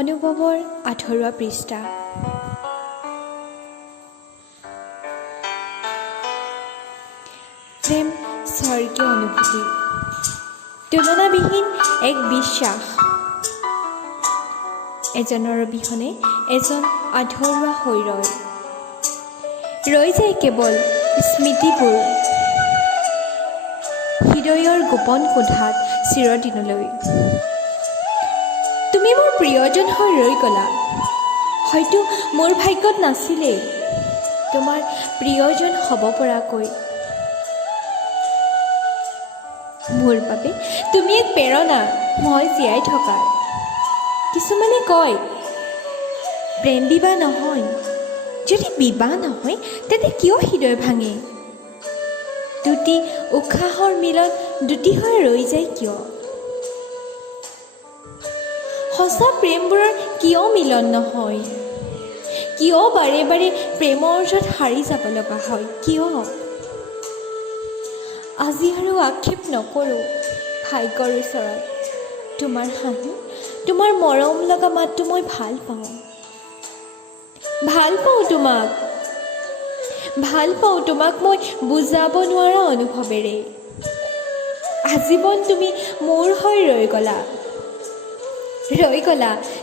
অনুভৱৰ আধৰুৱা পৃষ্ঠা। প্ৰেম স্বৰ্গীয় অনুভূতি, তুলনাবিহীন এক বিশ্বাস। এজনৰ অবিহনে এজন আধৰুৱা হৈ ৰৈ যায় কেৱল স্মৃতিবোৰ, হৃদয়ৰ গোপন কোঠাত চিৰদিনলৈ। তুমি মোৰ প্ৰিয়জন হৈ ৰৈ গ'লা, হয়তো মোৰ ভাগ্যত নাছিলেই তোমাৰ প্ৰিয়জন হ'ব পৰাকৈ। মোৰ বাবে তুমি এক প্ৰেৰণা, মই জীয়াই থকাৰ। কিছুমানে কয় প্ৰেম বিবাহ নহয়, যদি বিবাহ নহয় তেন্তে কিয় হৃদয় ভাঙে? দুটি উশাহৰ মিলন দুটি হৈ ৰৈ যায় কিয়? সঁচা প্ৰেমবোৰৰ কিয় মিলন নহয়? কিয় বাৰে বাৰে প্ৰেমৰ অৰ্থত হাৰি যাব লগা হয়? কিয়? আজি আৰু আক্ষেপ নকৰোঁ ভাগ্যৰ ওচৰত। তোমাৰ হাঁহি, তোমাৰ মৰম লগা মাতটো মই ভাল পাওঁ তোমাক মই বুজাব নোৱাৰা অনুভৱেৰে। আজীৱন তুমি মোৰ হৈ ৰৈ গ'লা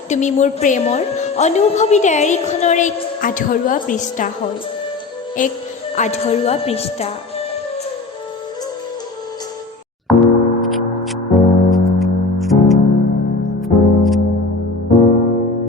তুমি মোৰ প্ৰেমৰ অনুভৱী ডায়েৰীখনৰ এক আধৰুৱা পৃষ্ঠা হয়, এক আধৰুৱা পৃষ্ঠা।